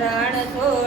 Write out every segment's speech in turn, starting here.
રાણ છો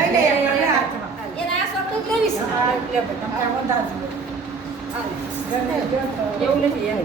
લઈ લે એમને હાથમાં એને આ સોપડું લેવી છે. હા લે બેટા આ વધારે એવું નથી એને